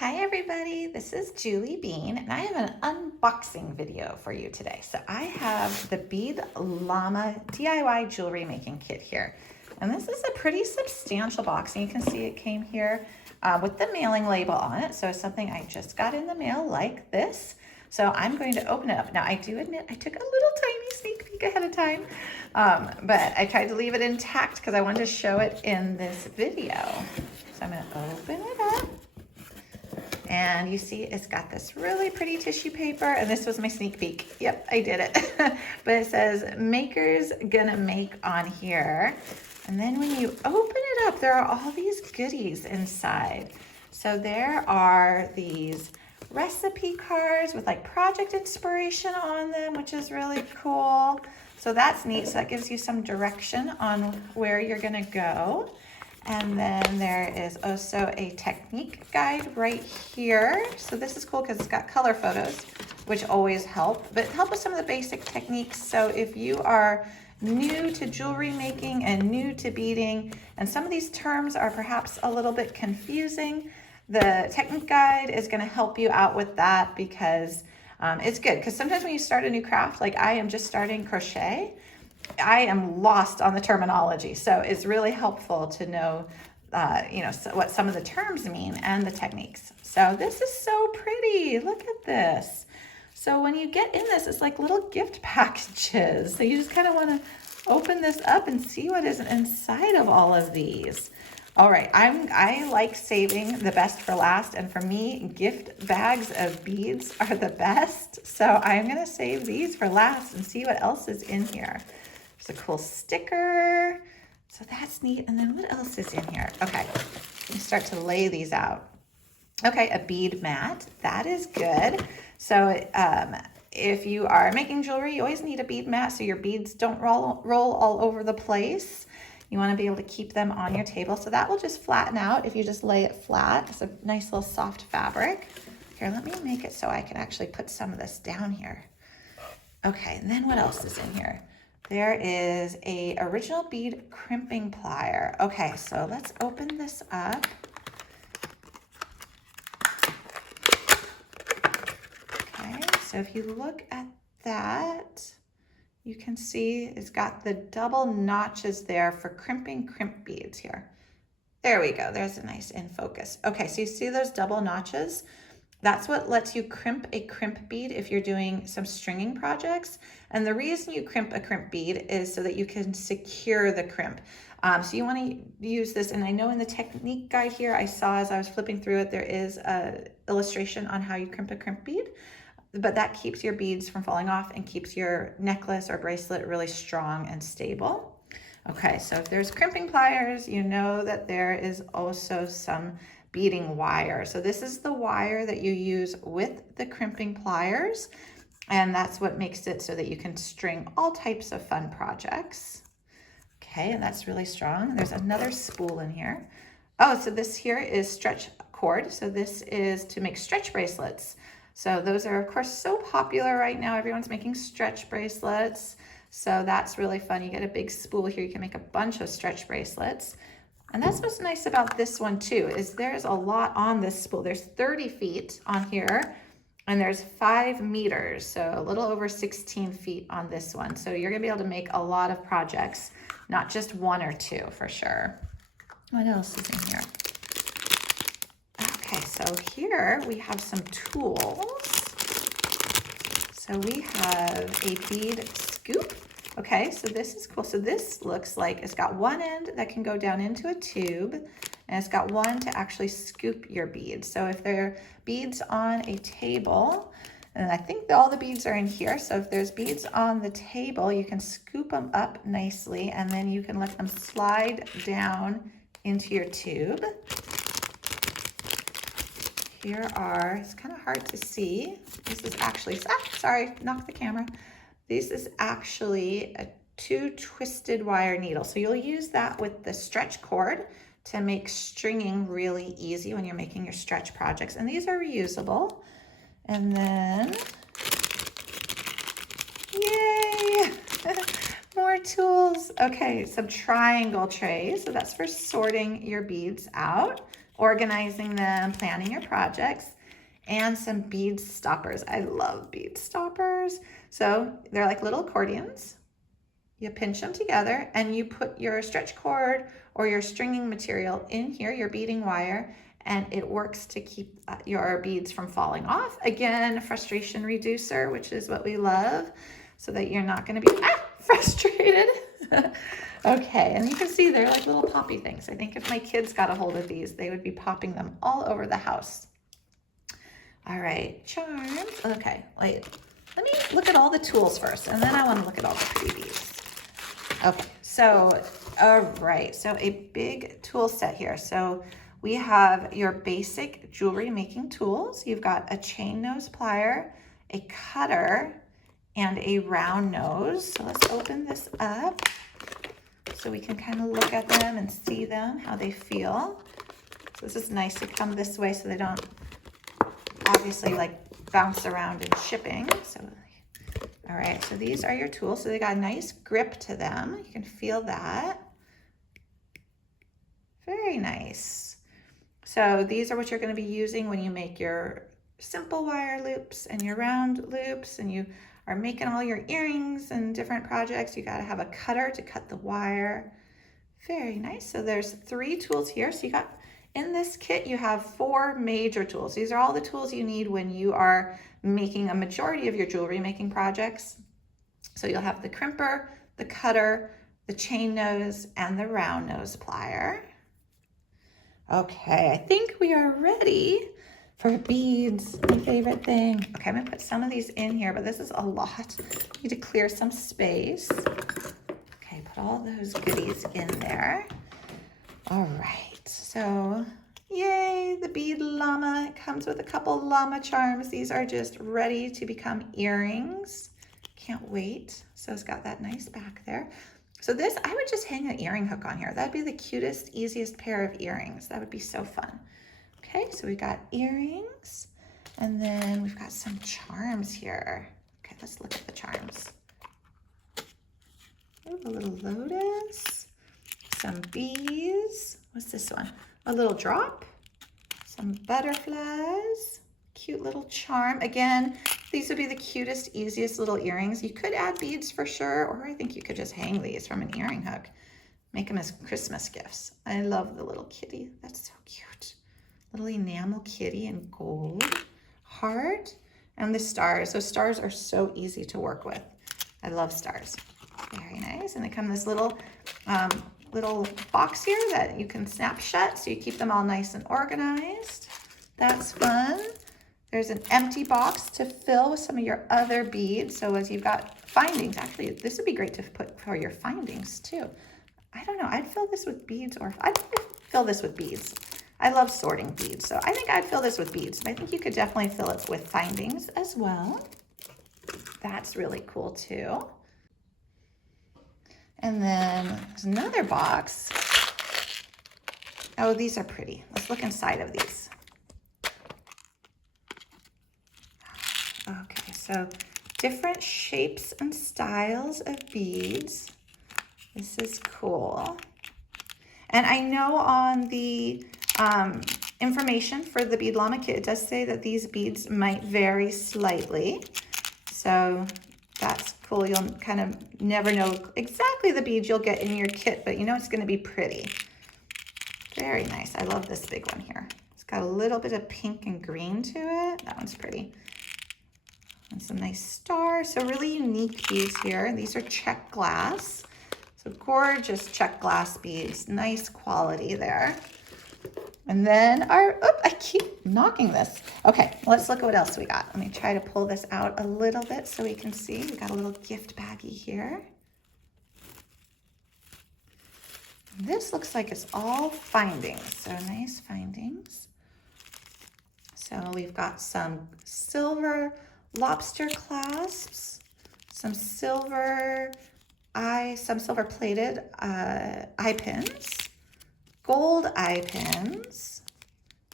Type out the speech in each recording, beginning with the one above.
Hi everybody, this is Julie Bean and I have an unboxing video for you today. So I have the Bead Llama DIY jewelry making kit here. And this is a pretty substantial box, and you can see it came here with the mailing label on it. So it's something I just got in the mail like this. So I'm going to open it up. Now I do admit I took a little tiny sneak peek ahead of time, but I tried to leave it intact because I wanted to show it in this video. So I'm going to open it up. And you see it's got this really pretty tissue paper, and this was my sneak peek. Yep, I did it. But it says Maker's Gonna Make on here. And then when you open it up, there are all these goodies inside. So there are these recipe cards with like project inspiration on them, which is really cool. So that's neat. So that gives you some direction on where you're gonna go. And then there is also a technique guide right here. So this is cool because it's got color photos, which always help, but help with some of the basic techniques. So if you are new to jewelry making and new to beading, and some of these terms are perhaps a little bit confusing, the technique guide is going to help you out with that because it's good. Because sometimes when you start a new craft, like I am just starting crochet, I am lost on the terminology. So it's really helpful to know, what some of the terms mean and the techniques. So this is so pretty. Look at this. So when you get in this, it's like little gift packages. So you just kind of want to open this up and see what is inside of all of these. All right, I like saving the best for last, and for me, gift bags of beads are the best. So I'm gonna save these for last and see what else is in here. There's a cool sticker, so that's neat. And then what else is in here? Okay, let me start to lay these out. Okay, a bead mat, that is good. So if you are making jewelry, you always need a bead mat so your beads don't roll all over the place. You want to be able to keep them on your table. So that will just flatten out if you just lay it flat. It's a nice little soft fabric. Here, let me make it so I can actually put some of this down here. Okay, and then what else is in here? There is a original bead crimping plier. Okay, so let's open this up. Okay, so if you look at that, you can see it's got the double notches there for crimping crimp beads here. There we go, there's a nice in focus. Okay, so you see those double notches? That's what lets you crimp a crimp bead if you're doing some stringing projects. And the reason you crimp a crimp bead is so that you can secure the crimp. So you want to use this, and I know in the technique guide here, I saw as I was flipping through it, there is an illustration on how you crimp a crimp bead. But that keeps your beads from falling off and keeps your necklace or bracelet really strong and stable. Okay, so if there's crimping pliers, you know that there is also some beading wire. So this is the wire that you use with the crimping pliers, and that's what makes it so that you can string all types of fun projects. Okay, and that's really strong. There's another spool in here. Oh, so this here is stretch cord. So this is to make stretch bracelets. So those are, of course, so popular right now. Everyone's making stretch bracelets. So that's really fun. You get a big spool here. You can make a bunch of stretch bracelets. And that's what's nice about this one too, is there's a lot on this spool. There's 30 feet on here, and there's 5 meters. So a little over 16 feet on this one. So you're gonna be able to make a lot of projects, not just 1 or 2 for sure. What else is in here? Okay, so here we have some tools. So we have a bead scoop. Okay, so this is cool. So this looks like it's got one end that can go down into a tube, and it's got one to actually scoop your beads. So if there are beads on a table, and I think all the beads are in here, so if there's beads on the table, you can scoop them up nicely, and then you can let them slide down into your tube. Here are, it's kind of hard to see. This is actually, sorry, knocked the camera. This is actually a 2 twisted wire needle. So you'll use that with the stretch cord to make stringing really easy when you're making your stretch projects. And these are reusable. And then, yay, more tools. Okay, some triangle trays. So that's for sorting your beads out. organizing them, planning your projects, and some bead stoppers. I love bead stoppers. So they're like little accordions. You pinch them together and you put your stretch cord or your stringing material in here, your beading wire, and it works to keep your beads from falling off. Again, frustration reducer, which is what we love, so that you're not gonna be frustrated. Okay, and you can see they're like little poppy things. I think if my kids got a hold of these, they would be popping them all over the house. All right, charms. Okay, wait, let me look at all the tools first, and then I wanna look at all the pretty beads. Okay, so, all right, so a big tool set here. So we have your basic jewelry making tools. You've got a chain nose plier, a cutter, and a round nose. So let's open this up so we can kind of look at them and see them, how they feel. So this is nice to come this way so they don't obviously like bounce around in shipping. So, all right, so these are your tools. So they got a nice grip to them. You can feel that. Very nice. So these are what you're going to be using when you make your simple wire loops and your round loops, and you are making all your earrings and different projects. You got to have a cutter to cut the wire. Very nice. So there's 3 tools here. So you got, in this kit, you have 4 major tools. These are all the tools you need when you are making a majority of your jewelry making projects. So you'll have the crimper, the cutter, the chain nose, and the round nose plier. Okay, I think we are ready for beads, my favorite thing. Okay, I'm gonna put some of these in here, but this is a lot. Need to clear some space. Okay, put all those goodies in there. All right, so yay, the Bead Llama. It comes with a couple llama charms. These are just ready to become earrings. Can't wait. So it's got that nice back there. So this, I would just hang an earring hook on here. That'd be the cutest, easiest pair of earrings. That would be so fun. Okay, so we got earrings, and then we've got some charms here. Okay, let's look at the charms. Ooh, a little lotus, some bees. What's this one? A little drop, some butterflies, cute little charm. Again, these would be the cutest, easiest little earrings. You could add beads for sure, or I think you could just hang these from an earring hook. Make them as Christmas gifts. I love the little kitty. That's so cute. Little enamel kitty in gold. Heart and the stars. So stars are so easy to work with. I love stars. Very nice. And they come in this little box here that you can snap shut so you keep them all nice and organized. That's fun. There's an empty box to fill with some of your other beads. So as you've got findings, actually, this would be great to put for your findings too. I don't know, I'd fill this with beads, or I'd fill this with beads. I love sorting beads, so I think I'd fill this with beads. But I think you could definitely fill it with findings as well. That's really cool too. And then there's another box. Oh, these are pretty. Let's look inside of these. Okay, so different shapes and styles of beads. This is cool. And I know on the information for the Bead Llama kit, it does say that these beads might vary slightly. So that's cool. You'll kind of never know exactly the beads you'll get in your kit, but you know it's going to be pretty. Very nice. I love this big one here. It's got a little bit of pink and green to it. That one's pretty. And some nice stars. So really unique beads here. These are check glass. So gorgeous check glass beads. Nice quality there. And then I keep knocking this. Okay, let's look at what else we got. Let me try to pull this out a little bit so we can see. We got a little gift baggie here. This looks like it's all findings. So nice findings. So we've got some silver lobster clasps, some silver plated eye pins, gold eye pins,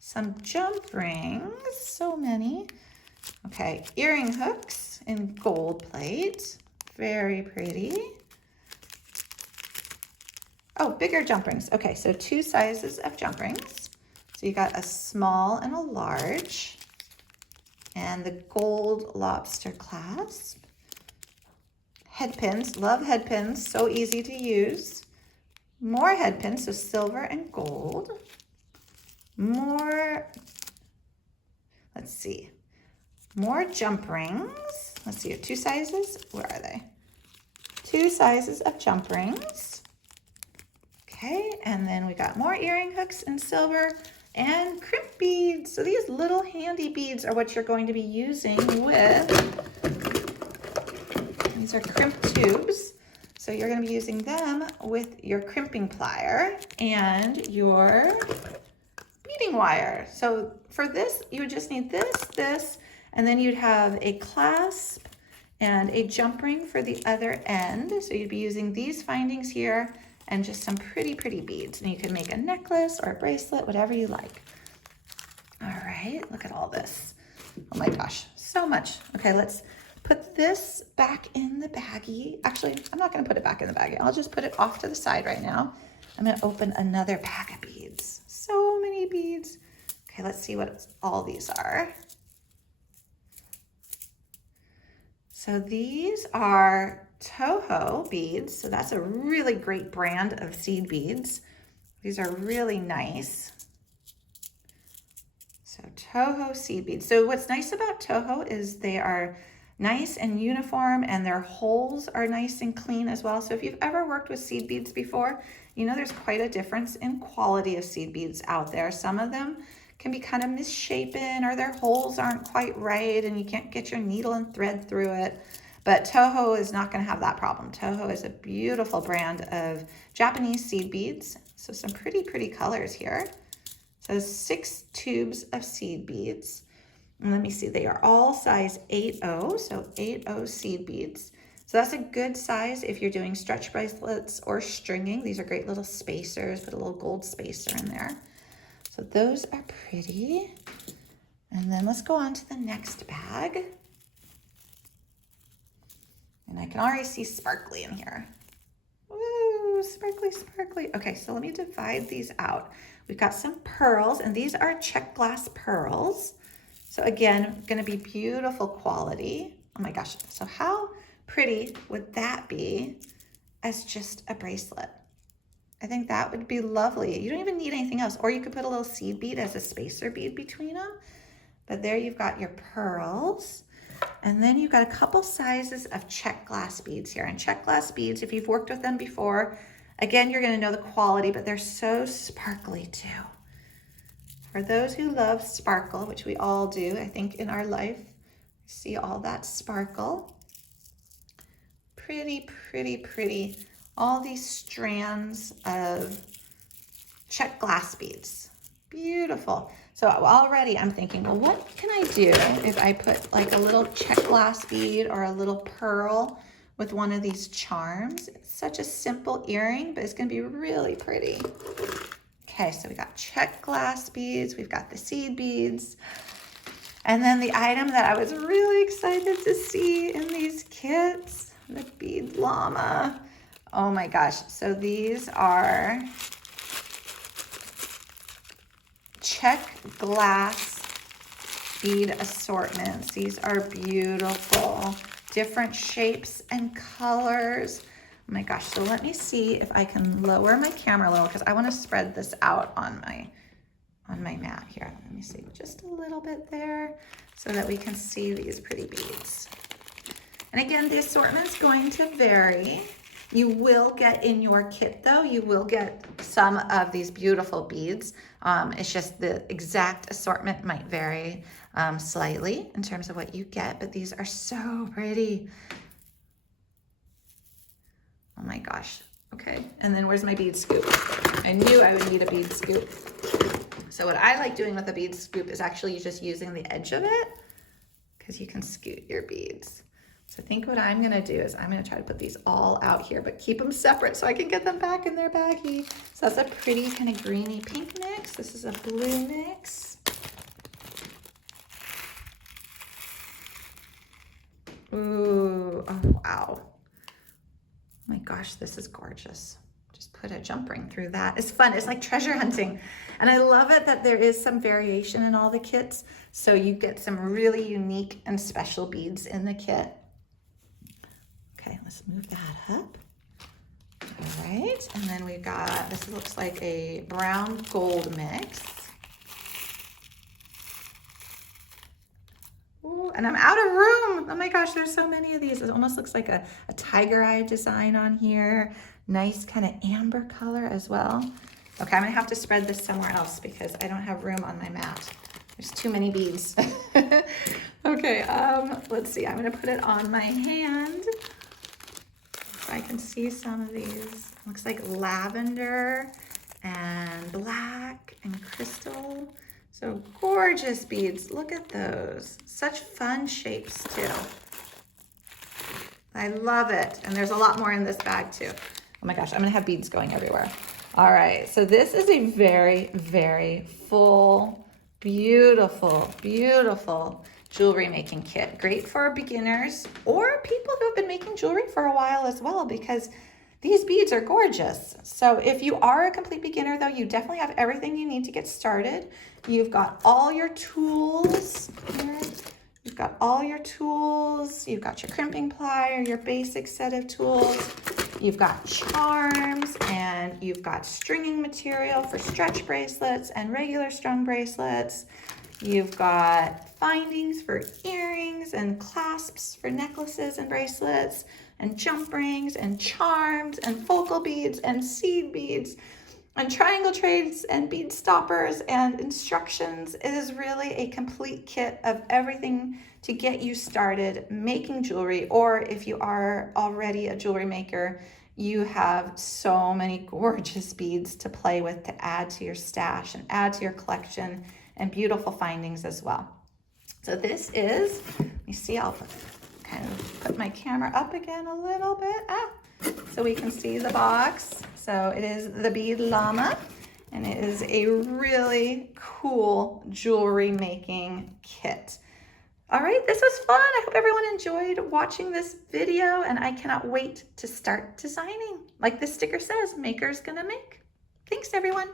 some jump rings, so many. Okay, earring hooks in gold plate, very pretty. Oh, bigger jump rings. Okay, so 2 sizes of jump rings. So you got a small and a large, and the gold lobster clasp. Head pins, love head pins, so easy to use. More head pins, so silver and gold. More, let's see, more jump rings. Let's see, 2 sizes, where are they? 2 sizes of jump rings. Okay, and then we got more earring hooks in silver and crimp beads. So these little handy beads are what you're going to be using with, these are crimp tubes. So you're going to be using them with your crimping plier and your beading wire. So for this, you would just need this, and then you'd have a clasp and a jump ring for the other end. So you'd be using these findings here and just some pretty, pretty beads. And you can make a necklace or a bracelet, whatever you like. All right, look at all this. Oh my gosh, so much. Okay, let's put this back in the baggie. Actually, I'm not gonna put it back in the baggie. I'll just put it off to the side right now. I'm gonna open another bag of beads. So many beads. Okay, let's see what all these are. So these are Toho beads. So that's a really great brand of seed beads. These are really nice. So Toho seed beads. So what's nice about Toho is they are nice and uniform, and their holes are nice and clean as well. So if you've ever worked with seed beads before, you know there's quite a difference in quality of seed beads out there. Some of them can be kind of misshapen, or their holes aren't quite right and you can't get your needle and thread through it. But Toho is not going to have that problem. Toho is a beautiful brand of Japanese seed beads. So some pretty, pretty colors here. So 6 tubes of seed beads. And let me see, they are all size 8/0, so 8/0 seed beads. So that's a good size if you're doing stretch bracelets or stringing. These are great little spacers, put a little gold spacer in there. So those are pretty. And then let's go on to the next bag. And I can already see sparkly in here. Ooh, sparkly, sparkly. Okay, so let me divide these out. We've got some pearls, and these are check glass pearls. So again, gonna be beautiful quality. Oh my gosh, so how pretty would that be as just a bracelet? I think that would be lovely. You don't even need anything else. Or you could put a little seed bead as a spacer bead between them. But there you've got your pearls. And then you've got a couple sizes of check glass beads here. And check glass beads, if you've worked with them before, again, you're gonna know the quality, but they're so sparkly too. For those who love sparkle, which we all do, I think in our life, see all that sparkle. Pretty, pretty, pretty. All these strands of check glass beads. Beautiful. So already I'm thinking, well, what can I do if I put like a little check glass bead or a little pearl with one of these charms? It's such a simple earring, but it's gonna be really pretty. Okay, so we got check glass beads, we've got the seed beads, and then the item that I was really excited to see in these kits, the Bead Llama. Oh my gosh, so these are check glass bead assortments. These are beautiful, different shapes and colors. Oh my gosh, so let me see if I can lower my camera a little, because I want to spread this out on my mat here. Let me see, just a little bit there so that we can see these pretty beads. And again, the assortment's going to vary. You will get in your kit though, you will get some of these beautiful beads. It's just the exact assortment might vary slightly in terms of what you get, but these are so pretty. Oh my gosh, okay. And then where's my bead scoop? I knew I would need a bead scoop. So what I like doing with a bead scoop is actually just using the edge of it, because you can scoot your beads. So I think what I'm gonna do is I'm gonna try to put these all out here, but keep them separate so I can get them back in their baggie. So that's a pretty kind of greeny pink mix. This is a blue mix. Ooh, oh wow. Oh my gosh, this is gorgeous. Just put a jump ring through that. It's fun. It's like treasure hunting. And I love it that there is some variation in all the kits. So you get some really unique and special beads in the kit. Okay, let's move that up. All right, and then we've got, this looks like a brown gold mix. Ooh, and I'm out of room. Oh my gosh, there's so many of these. It almost looks like a tiger eye design on here. Nice kind of amber color as well. Okay, I'm gonna have to spread this somewhere else because I don't have room on my mat. There's too many beads. Okay, let's see. I'm gonna put it on my hand so I can see some of these. Looks like lavender and black and crystal. So gorgeous beads. Look at those. Such fun shapes too. I love it. And there's a lot more in this bag too. Oh my gosh, I'm gonna have beads going everywhere. All right, so this is a very, very full, beautiful, beautiful jewelry making kit. Great for beginners or people who have been making jewelry for a while as well, because these beads are gorgeous. So if you are a complete beginner though, you definitely have everything you need to get started. You've got all your tools here. You've got all your tools. You've got your crimping plier, your basic set of tools. You've got charms, and you've got stringing material for stretch bracelets and regular strung bracelets. You've got findings for earrings and clasps for necklaces and bracelets, and jump rings and charms and focal beads and seed beads and triangle trades and bead stoppers and instructions. It is really a complete kit of everything to get you started making jewelry, or if you are already a jewelry maker, you have so many gorgeous beads to play with to add to your stash and add to your collection, and beautiful findings as well. So this is, let me see, I'll kind of put my camera up again a little bit so we can see the box. So it is the Bead Llama, and it is a really cool jewelry making kit. All right, this was fun. I hope everyone enjoyed watching this video, and I cannot wait to start designing. Like the sticker says, maker's gonna make. Thanks everyone.